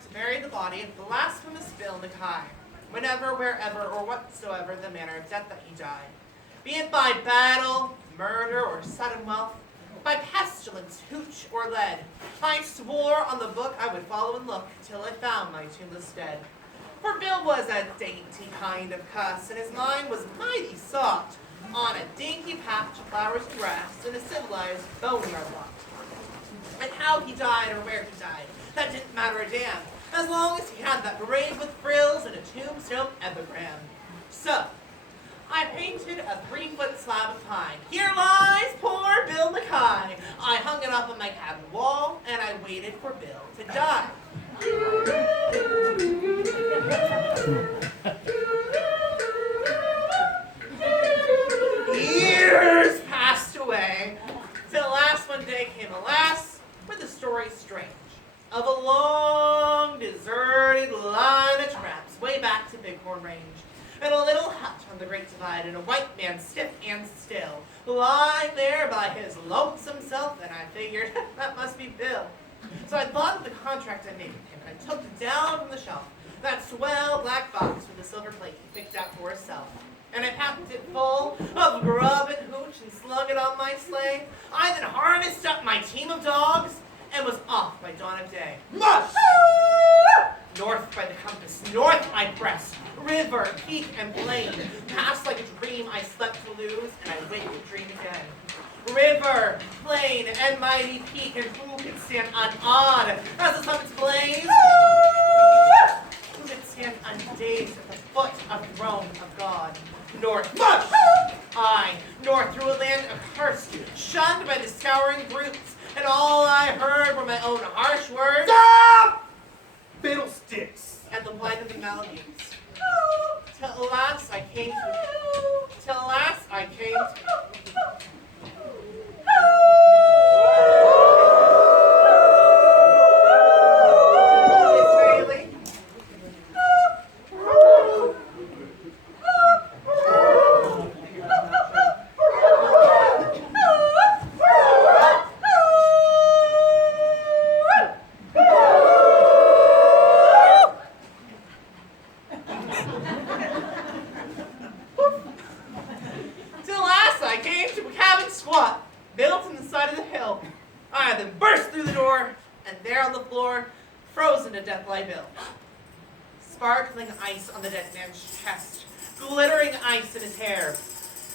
back to bury the body of the blasphemous Bill Mackay, whenever, wherever, or whatsoever the manner of death that he died. Be it by battle, murder, or sudden wealth, by pestilence, hooch, or lead, I swore on the book I would follow and look till I found my tuneless dead. For Bill was a dainty kind of cuss, and his mind was mighty soft on a dainty patch of flowers and grass in a civilized boneyard lot. And how he died or where he died, that didn't matter a damn, as long as he had that braid with frills and a tombstone epigram. So, I painted a 3-foot slab of pine. Here lies poor Bill Mackay. I hung it up on my cabin wall, and I waited for Bill to die. Years passed away, till last one day came alas, with a story strange, of a long, deserted line of tramps way back to Bighorn Range, and a little hut on the Great Divide, and a white man stiff and still, lying there by his lonesome self, and I figured, that must be Bill. So I thought of the contract I made with him, and I took it down from the shelf, that swell black box with the silver plate he picked out for himself. And I packed it full of grub and hooch and slung it on my sleigh. I then harnessed up my team of dogs and was off by dawn of day. Mush! North by the compass, north I pressed, river, peak, and plain. Past like a dream I slept to lose, and I wake to dream again. River, plain, and mighty peak, and who can stand unawed as the summit's blaze? Who can stand undazed at the foot of the throne of God? North, mush! I, north through a land accursed, shunned by the scouring brutes, and all I heard were my own harsh words. Stop! Fiddlesticks! And the blight of the Malamutes. Till last I came to a cabin squat, built in the side of the hill. I then burst through the door, and there on the floor, frozen to death lay Bill. Sparkling ice on the dead man's chest, glittering ice in his hair,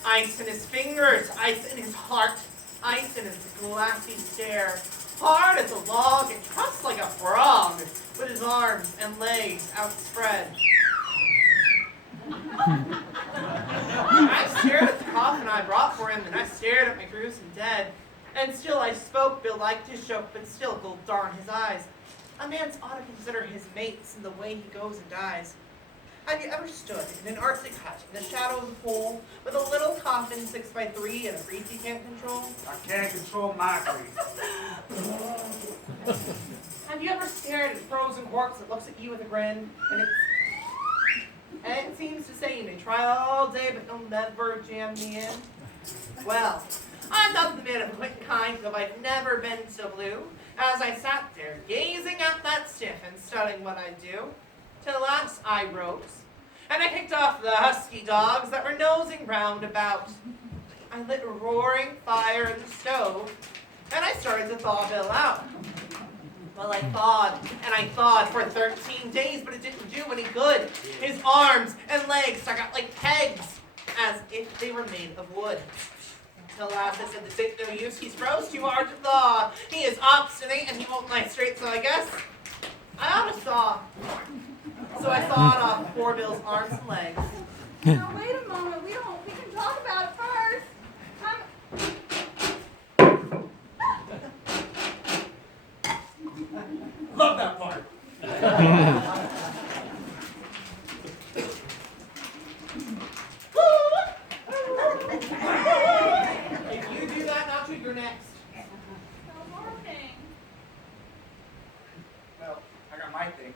ice in his fingers, ice in his heart, ice in his glassy stare, hard as a log and trussed like a frog, with his arms and legs outspread. I stared at the coffin I brought for him, and I stared at my gruesome dead. And still I spoke, Bill liked his joke, but still gold darn his eyes. A man's ought to consider his mates in the way he goes and dies. Have you ever stood in an Arctic hut in the shadow of the pole with a little coffin 6x3 and a grief you can't control? I can't control my grief. Have you ever stared at a frozen corpse that looks at you with a grin, and it seems to say you may try all day, but you'll never jam me in? Well, I'm not the man of quick kind, though I've never been so blue, as I sat there, gazing at that stiff and studying what I'd do, till last I rose, and I kicked off the husky dogs that were nosing round about. I lit a roaring fire in the stove, and I started to thaw Bill out. Well, I thawed, and I thawed for 13 days, but it didn't do any good. His arms and legs stuck out like pegs, as if they were made of wood. Until last I said, this ain't no use, he's froze too hard to thaw. He is obstinate, and he won't lie straight, so I guess I ought to saw. So I sawed off poor Bill's arms and legs. Now, wait a moment, we can talk about it first. Love that part. If you do that, I'll treat your next. No more thing. Well, I got my thing.